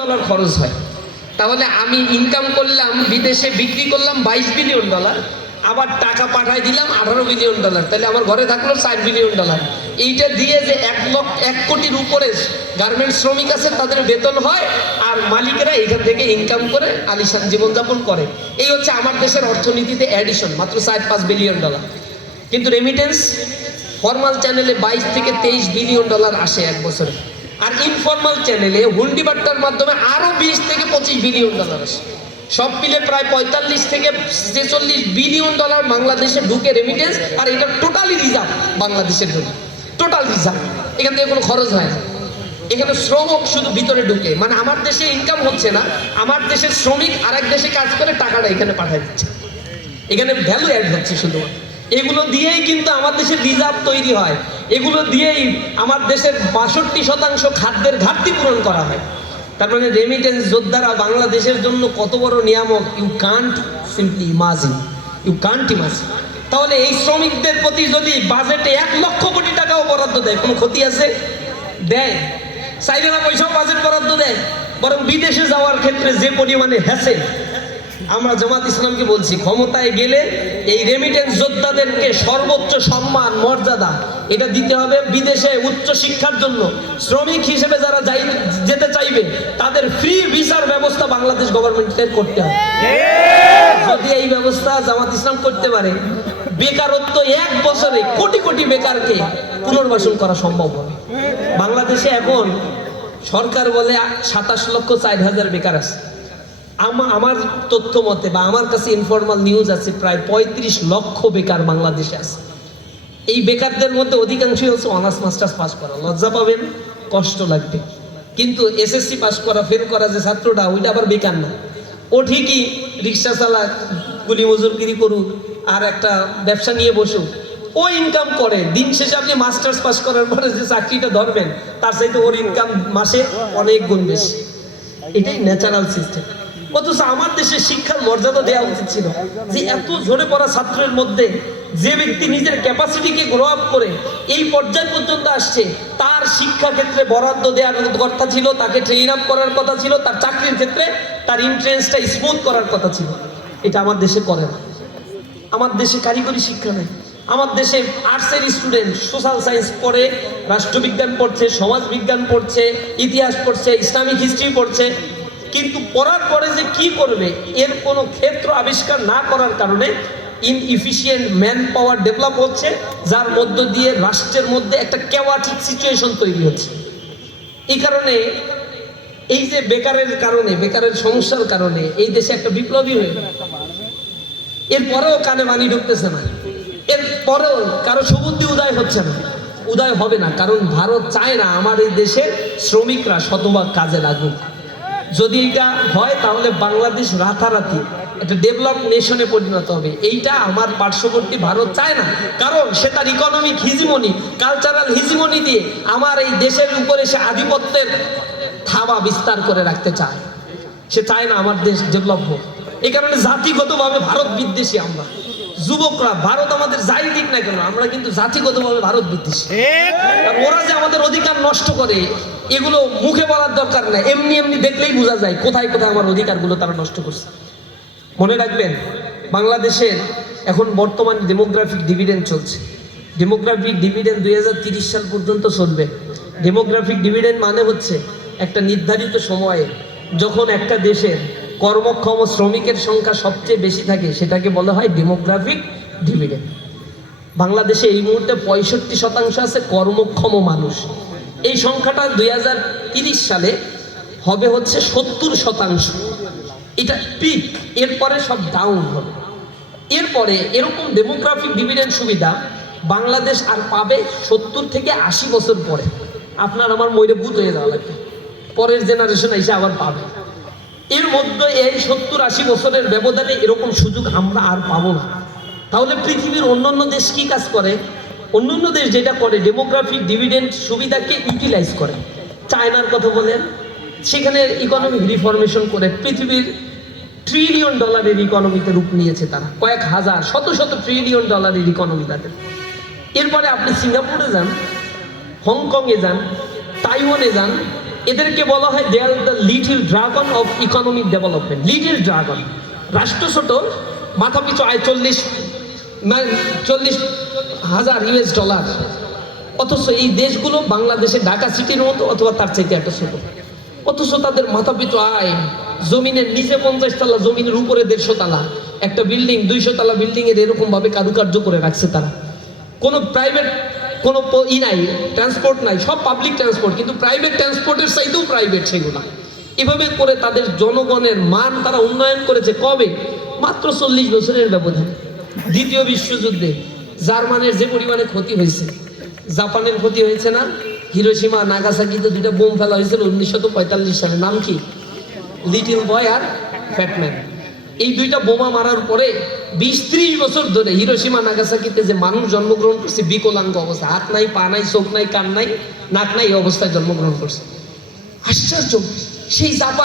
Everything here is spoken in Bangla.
ডলার খরচ হয়। তাহলে আমি ইনকাম করলাম, বিদেশে বিক্রি করলাম বাইশ বিলিয়ন ডলার আবার টাকা পাঠাই দিলাম আঠারো বিলিয়ন ডলার তাহলে আমার ঘরে থাকল ষাট বিলিয়ন ডলার এইটা দিয়ে যে এক লক্ষ, এক কোটির উপরে গার্মেন্টস শ্রমিক আছে, তাদের বেতন হয়, আর মালিকেরা এখান থেকে ইনকাম করে আলিশান জীবনযাপন করে। এই হচ্ছে আমার দেশের অর্থনীতিতে অ্যাডিশন মাত্র ষাট পাঁচ বিলিয়ন ডলার কিন্তু রেমিটেন্স ফর্মাল চ্যানেলে বাইশ থেকে তেইশ বিলিয়ন ডলার আসে এক বছরে। আর ইনফর্মাল চ্যানেলে হুন্ডি বাট্টার মাধ্যমে আরও বিশ থেকে পঁচিশ বিলিয়ন ডলার আসে। সব মিলে প্রায় পঁয়তাল্লিশ থেকে ছেচল্লিশ বিলিয়ন ডলার বাংলাদেশে ঢুকে রেমিটেন্স আর এটা টোটালি রিজার্ভ বাংলাদেশের জন্য। টোটাল রিজার্ভ এখান থেকে কোনো খরচ হয় না। এখানে শ্রমক শুধু ভিতরে ঢুকে। মানে আমার দেশে ইনকাম হচ্ছে না, আমার দেশের শ্রমিক আরেক দেশে কাজ করে টাকাটা এখানে পাঠায় দিচ্ছে। এখানে ভ্যালু অ্যাড হচ্ছে শুধুমাত্র। এগুলো দিয়েই কিন্তু আমার দেশে রিজার্ভ তৈরি হয়। এগুলো দিয়েই আমার দেশের বাষট্টি শতাংশ খাদ্যের ঘাটতি পূরণ করা হয়। তার মানে রেমিটেন্স যোদ্ধারা বাংলাদেশের জন্য কত বড় নিয়ামক? You can't simply imagine you can't imagine তাহলে এই শ্রমিকদের প্রতি যদি বাজেটে এক লক্ষ কোটি টাকাও বরাদ্দ দেয়, কোনো ক্ষতি আছে? দেয়। চাইলে পয়সাও বাজেট বরাদ্দ দেয়। বরং বিদেশে যাওয়ার ক্ষেত্রে যে পরিমাণে হ্যাসে আমরা জামাত ইসলামকে বলছি, ক্ষমতায় গেলে এই রেমিটেন্স যোদ্ধাদেরকে সর্বোচ্চ সম্মান, মর্যাদা এটা দিতে হবে বিদেশে উচ্চ শিক্ষার জন্য। শ্রমিক হিসেবে যারা যাই যেতে চাইবে তাদের ফ্রি ভিসার ব্যবস্থা বাংলাদেশ গভর্নমেন্টের করতে হবে। যদি এই ব্যবস্থা জামাত ইসলাম করতে পারে বেকারত্ব এক বছরে কোটি কোটি বেকারকে পুনর্বাসন করা সম্ভব হবে। বাংলাদেশে এখন সরকার বলে সাতাশ লক্ষ চার হাজার বেকার আছে। আমা- আমার তথ্য মতে বা আমার কাছে ইনফরমাল নিউজ আছে প্রায় পঁয়ত্রিশ লক্ষ বেকার বাংলাদেশে আছে। এই বেকারদের মধ্যে অধিকাংশই হচ্ছে অনার্স মাস্টার্স পাস করা। লজ্জা পাবেন, কষ্ট লাগবে। কিন্তু এসএসসি পাস করা ফেল করা যে ছাত্রটা, ওইটা আবার বেকার না। ও ঠিকই রিক্সা চালাক, গুলি মজুরগিরি করুক, আর একটা ব্যবসা নিয়ে বসুক। ও ইনকাম করে, দিন শেষে আপনি মাস্টার্স পাস করার পরে যে চাকরিটা ধরবেন, তার চাইতে ওর ইনকাম মাসে অনেক গুণ বেশি। এটাই ন্যাচারাল সিস্টেম অথচ আমার দেশে শিক্ষার মর্যাদা দেওয়া উচিত ছিল যে এত ঝরে পড়া ছাত্রের মধ্যে যে ব্যক্তি নিজের ক্যাপাসিটিকে গ্রো আপ করে এই পর্যায় পর্যন্ত আসছে, তার শিক্ষা ক্ষেত্রে বরাদ্দ দেওয়ার কথা ছিল, তাকে ট্রেন আপ করার কথা ছিল, তার চাকরির ক্ষেত্রে তার ইন্ট্রেন্সটা স্মুথ করার কথা ছিল। এটা আমার দেশে করে না। আমার দেশে কারিগরি শিক্ষা নেই। আমার দেশে আর্টসের স্টুডেন্ট সোশ্যাল সায়েন্স পড়ে, রাষ্ট্রবিজ্ঞান পড়ছে সমাজ বিজ্ঞান পড়ছে, ইতিহাস পড়ছে, ইসলামিক হিস্ট্রি পড়ছে। কিন্তু পড়ার পরে যে কি করবে, এর কোনো ক্ষেত্র আবিষ্কার না করার কারণে ইনইফিসিয়েন্ট ম্যান পাওয়ার ডেভেলপ হচ্ছে, যার মধ্য দিয়ে রাষ্ট্রের মধ্যে একটা কেওয়াটিক সিচুয়েশন তৈরি হচ্ছে। এই কারণে এই যে বেকারের কারণে, বেকারের সমস্যার কারণে এই দেশে একটা বিপ্লবী হয়ে। এরপরেও কানে বাণী ঢুকতেছে না। এরপরেও কারও সুবুদ্ধি উদয় হচ্ছে না। উদয় হবে না, কারণ ভারত চায় না আমার এই দেশের শ্রমিকরা শতভাগ কাজে লাগুক। যদি এটা হয়, তাহলে বাংলাদেশ রাতারাতি একটা ডেভেলপ নেশনে পরিণত হবে। এইটা আমার পার্শ্ববর্তী ভারত চায় না। কারণ সে তার ইকোনমিক হিজিমনি কালচারাল হিজিমনি দিয়ে আমার এই দেশের উপরে সে আধিপত্যের থাবা বিস্তার করে রাখতে চায়। সে চায় না আমার দেশ ডেভেলপ হোক। এই কারণে জাতিগতভাবে ভারত বিদ্বেষী আমরা। যুবকরা, ভারত আমাদের যাই দিক না কেন, আমরা কিন্তু জাতিগতভাবে ভারত বিদ্বেষী। ওরা যে আমাদের অধিকার নষ্ট করে, এগুলো মুখে বলার দরকার নেই। এমনি এমনি দেখলেই বোঝা যায় কোথায় কোথায় আমার অধিকারগুলো তারা নষ্ট করছে। মনে রাখবেন, বাংলাদেশের এখন বর্তমান ডেমোগ্রাফিক ডিভিডেন্ড চলছে। ডেমোগ্রাফিক ডিভিডেন্ড দুই সাল পর্যন্ত চলবে। ডেমোগ্রাফিক ডিভিডেন্ড মানে হচ্ছে একটা নির্ধারিত সময়ে যখন একটা দেশের কর্মক্ষম শ্রমিকের সংখ্যা সবচেয়ে বেশি থাকে, সেটাকে বলা হয় ডেমোগ্রাফিক ডিভিডেন্ড বাংলাদেশে এই মুহূর্তে পঁয়ষট্টি শতাংশ আছে কর্মক্ষম মানুষ। এই সংখ্যাটা দুই সালে হবে হচ্ছে সত্তর শতাংশ। এটা পিক এরপরে সব ডাউন হবে। এরপরে এরকম ডেমোগ্রাফিক ডিভিডেন্ড সুবিধা বাংলাদেশ আর পাবে সত্তর থেকে আশি বছর পরে। আপনার আমার ময়ূরে ভূত হয়ে যাওয়া লাগবে। পরের জেনারেশন এসে আবার পাবে। এর মধ্যে এই সত্তর আশি বছরের ব্যবধানে এরকম সুযোগ আমরা আর পাবো না। তাহলে পৃথিবীর অন্যান্য দেশ কি কাজ করে? অন্যান্য দেশ যেটা করে ডেমোগ্রাফিক ডিভিডেন্ড সুবিধাকে ইউটিলাইজ করে। চায়নার কথা বলেন, সেখানে ইকোনমিক রিফরমেশন করে, পৃথিবীর ট্রিলিয়ন ডলারের ইকোনমিতে রূপ নিয়েছে তারা। কয়েক হাজার, শত শত ট্রিলিয়ন ডলারের ইকোনমি তাদের। এরপরে আপনি সিঙ্গাপুরে যান, হংকংয়ে যান, তাইওয়ানে যান, এদেরকে বলা হয় they are the little dragon of economic development little dragon রাষ্ট্র ছোট, মাথা পিছু আয় চল্লিশ চল্লিশ হাজার ইউএস ডলার অথচ এই দেশগুলো বাংলাদেশে ঢাকা সিটির মতো অথবা তার চাইতে একটা ছোট। অথচ তাদের মাথা পিছু আয় জমিনের নিচে পঞ্চাশ তলা, জমিনের উপরে দেড়শো তালা। একটা বিল্ডিং দুইশো তালা বিল্ডিং এর এরকম ভাবে কারুকার্য করে রাখছে তারা। কোনো প্রাইভেট কোনো ই নাই ট্রান্সপোর্ট নাই, সব পাবলিক ট্রান্সপোর্ট কিন্তু প্রাইভেট ট্রান্সপোর্টের চাইতেও প্রাইভেট সেগুলো। এভাবে করে তাদের জনগণের মান তারা উন্নয়ন করেছে কবে? মাত্র চল্লিশ বছরের ব্যবধান। দ্বিতীয় বিশ্বযুদ্ধে জার্মানের যে পরিমাণে ক্ষতি হয়েছে, জাপানের ক্ষতি হয়েছে না? হিরোসীমা নাগাসাকিতে দুইটা বোম ফেলা হয়েছিল উনিশশো পঁয়তাল্লিশ সালে। নাম কি? লিটিল বয় আর ফ্যাটম্যান এই দুইটা বোমা মারার পরে বিশ ত্রিশ বছর ধরে হিরোসীমা নাগাসাকিতে যে মানুষ জন্মগ্রহণ করছে, বিকলাঙ্গ অবস্থা, হাত নাই, পা নাই, চোখ নাই, কান নাই, নাক নাই, এই অবস্থায় জন্মগ্রহণ করছে। আশ্চর্য! সেই জাপান